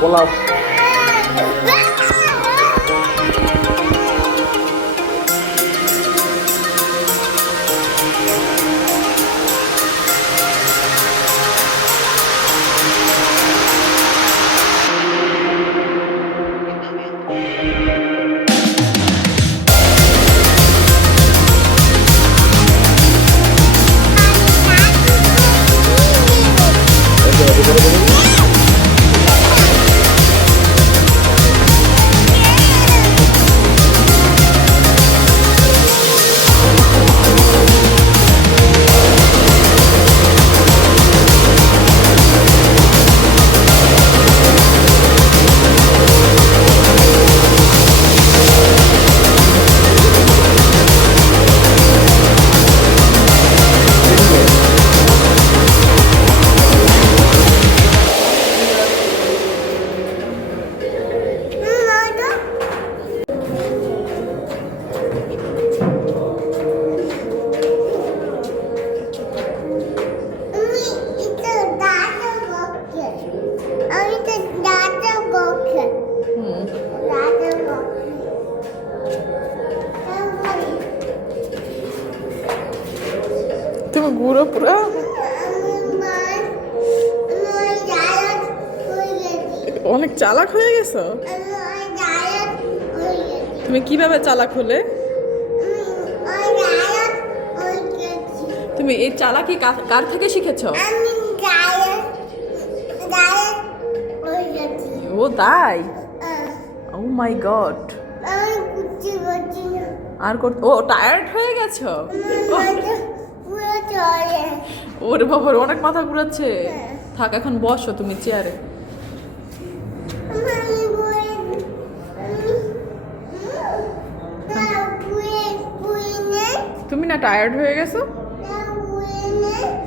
পোলাও তুমি ঘুরো পুরো অনেক চালাক হয়ে গেছো। তুমি কিভাবে চালাক হলে? তুমি এই চালাকি কার থেকে শিখেছো? ও তাই? ও মাই গড। আর ও টায়ার্ড হয়ে গেছো? ওরে বাবা, অনেক মাথা ঘুরাচ্ছে। থাক, এখন বসো তুমি চেয়ারে। তুমি না টায়ার্ড হয়ে গেছো?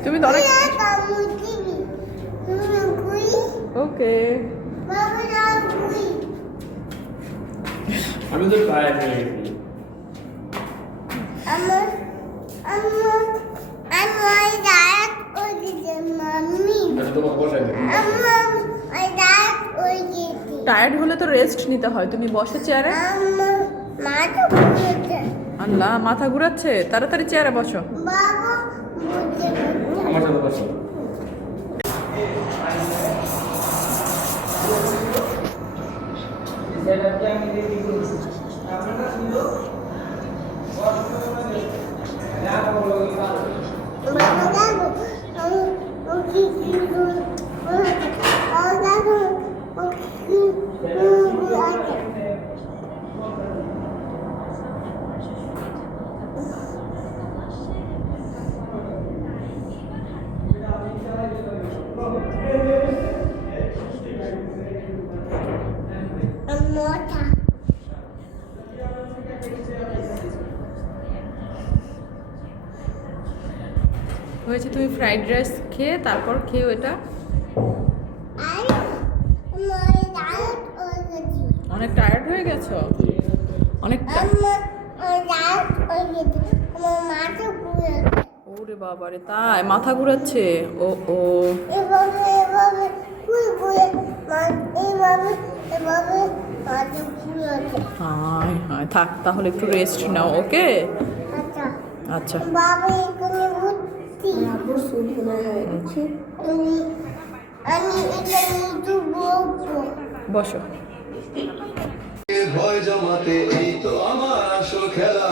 তুমি তো অনেক ওকে। আমি তো টায়ার্ড হয়ে গেছি। টায়ার্ড হলে তো রেস্ট নিতে হয়। তুমি বসে চেয়ারে। আল্লাহ, মাথা ঘুরাচ্ছে। তাড়াতাড়ি চেয়ারে বসো। আমার সাথে বসো। হয়েছে, তুমি ফ্রাইড রাইস খেয়ে তারপর খেয়ে এটা অনেক টায়ার্ড হয়ে গেছো। অনেক ওরে বাবারে, তাই মাথা ঘুরাচ্ছে? ও ও এভাবে এভাবে ঘুরে এইভাবে এভাবে মাথা ঘুরাচ্ছে। হায় হায়, থাক তাহলে একটু রেস্ট নাও, ওকে? আচ্ছা আচ্ছা বাবা এখানে ভর্তি আমি আমি এখানে একটু বলবো। বসো। ভয় জমাতে এই তো আমার আসল খেলা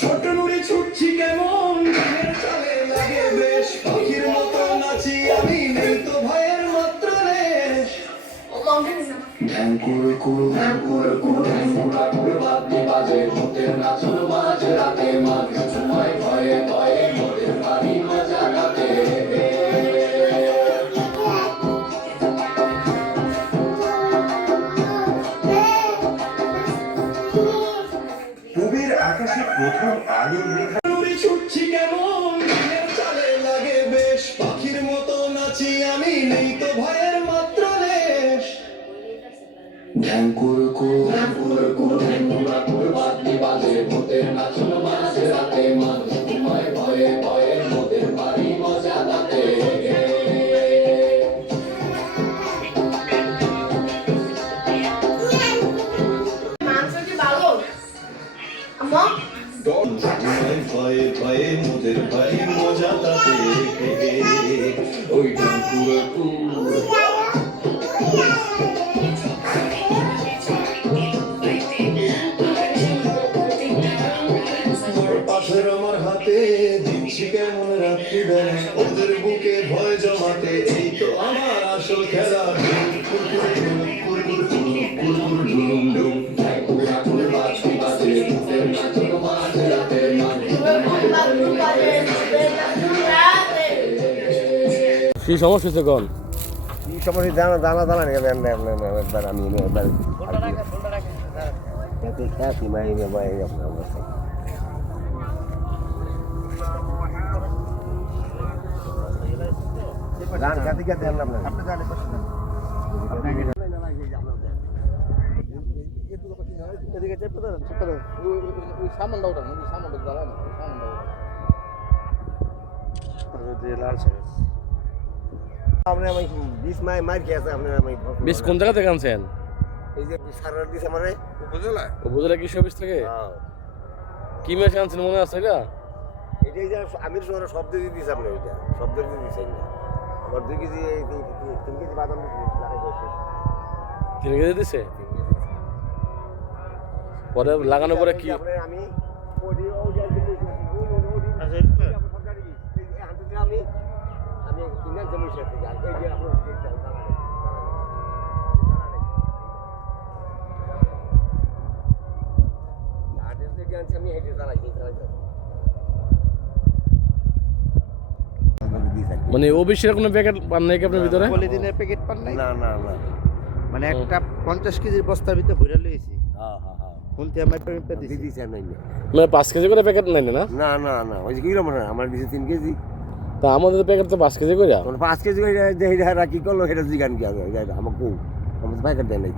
ছোট নুড়ি ছুটছি কেমন দিনের চালে লাগে বেশ পাখির মতো নাচি আমি নেই তো ভয়ের মাত্র রেশ ধ্যান কুড়ু কুড়ু ধ্যান কুড়ু কুড়ু ধ্যান কুড়া কুড়ু বাদ্যি বাজে ভূতের নাচন মাঝ রাতে মাঝ সময় ভয়ে ভয়ে ভূতের বাড়ি মজা গাতে কবির আকাশে প্রথম আলোর রেখা নুড়ি ছুটছি কেমন দিনের চালে লাগে বেশ পাখির মতো নাচি আমি নেই তো ভয়ের মাত্র লেশ ধ্যান কুড়ু কুড়ু ধ্যান কুড়ু কুড়ু ধ্যান কুড়া কুড়ু বাদ্যি বাজে ভূতের নাচন মাঝ রাতে মাঝ সময় ভয়ে ভয়ে ভূতের বাড়ি মজা গাতে মাংস কি ভালো আম্মা? ভয়ে ভয়ে মোদের বাড়ি মজা তাতে ওই ধ্যান কুড়ু কুড়ু পাথর আমার হাতে দিচ্ছি কেমন রাত্রি বেলা ওদের বুকে ভয় জমাতে এই তো আমার আসল খেলা কি সমস্যা হচ্ছে কোন? এই সময় দানা দানা দানা নিয়ে একবার আমি একবার খ্যাতি মাই মাই অবস্থা গান খ্যাতি খ্যাতি আনলাম না আপনি জানেন এদিকে চেপে ধরেন ওই সামানটা ওটা ওই সামানটা জ্বালা না সামানটা লাল শাক আপনি আমি 20 মাইল খেয়েছে আপনি আমি বিষ কোন জায়গা থেকে আনছেন? এই যে সারার দিছে আমারে উপজেলা কৃষি অফিস থেকে? হ্যাঁ কি মাছ আনছেন মনে আছে এটা? এটাই যে আমির শহরে শব্দ দিয়ে দিয়েছে আপনি ওইটা শব্দ দিয়ে দিয়েছেন না আবার 2 কেজি 3 কেজি বাদাম লাগাই দিয়েছে 3 কেজি দিছে? পরে লাগানোর পরে কি? আমি ওডি ওডি আমি আমি কিনা জমি সাথে যাই এই যে আপনার আমি হেঁটে চালাই মানে অফিসের কোনো প্যাকেট পান নাই কি আপনার ভিতরে? পলিথিনের প্যাকেট পান নাই? না না না মানে একটা 50 কেজির বস্তার ভিতরে ভরে লইছি হ্যাঁ হ্যাঁ হ্যাঁ কোনতে আমার পেমেন্ট দিছি দিদিছে আমি মানে 5 কেজি করে প্যাকেট নাই না? না না না ওই যে কিরকম না আমার দিছে 3 কেজি তা আমাদের প্যাকেট তো 5 কেজি করে। তখন 5 কেজি করে কি করলো সেটা জিগান কি আগে আমার কো আমার প্যাকেট দেয় নাই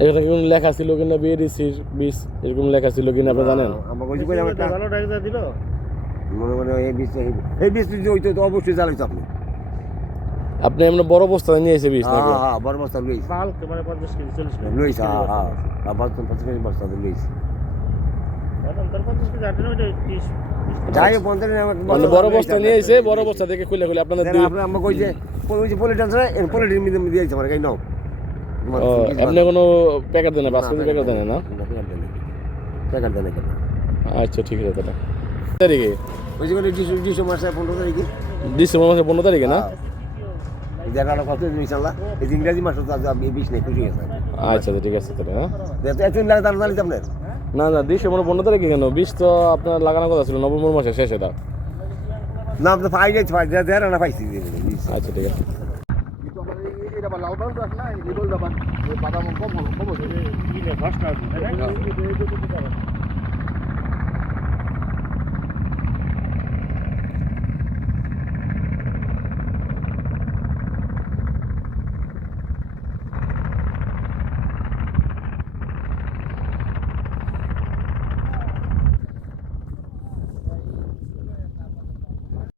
এখানে কি কোনো লেখা ছিল কিনা বিএডিসির 20 এরকম লেখা ছিল কিনা আপনি জানেন? আমার কইছে কই আমার ভালো টাকা দিল মনে মনে এই বিষ যদি হইতো তো অবশ্যই জ্বালাইতো আপনি আপনি এমনি বড় বস্তা নিয়ে এসে 20 নাকি? হ্যাঁ হ্যাঁ বড় বস্তা লইছি বাল্ক মানে 50 কেজি 40 কেজি লইছি হ্যাঁ হ্যাঁ আবার তো 5 কেজি বস্তা লইছি এখন তার 50 কেজি আটে ওটা 30 যাই 50 মানে বড় বস্তা নিয়ে এসে বড় বস্তা থেকে খুলে খুলে আপনাদের দুই আপনি আমাকে কইছে ওই যে পলিটান স্যার এর পলিটিন মিলে দিয়েছে আমার কাই নাও ও আপনি কোনো প্যাকেট দেন না? 5 কেজি প্যাকেট দেন না? প্যাকেট দেন না আচ্ছা ঠিক আছে দাদা। তারিখে ওই যে ডিসেম্বর মাসে 15 তারিখে ডিসেম্বর মাসের 15 তারিখে না? জানালা কত ইনশাআল্লাহ এই ইংরেজি মাসে তো আজ 20 নেই খুশি আছে আচ্ছা ঠিক আছে তাহলে। হ্যাঁ এতদিন লাগে তার জানিস আপনার না না ডিসেম্বর 15 তারিখে কেন? 20 তো আপনার লাগানোর কথা ছিল নভেম্বর মাসের শেষে। এটা না আপনি পাই যাইতে পাই দেড় না পাইছি আচ্ছা ঠিক আছে। এটা লাউডাউন রাখ না রিবল দাবান বাদাম কম কম হচ্ছে।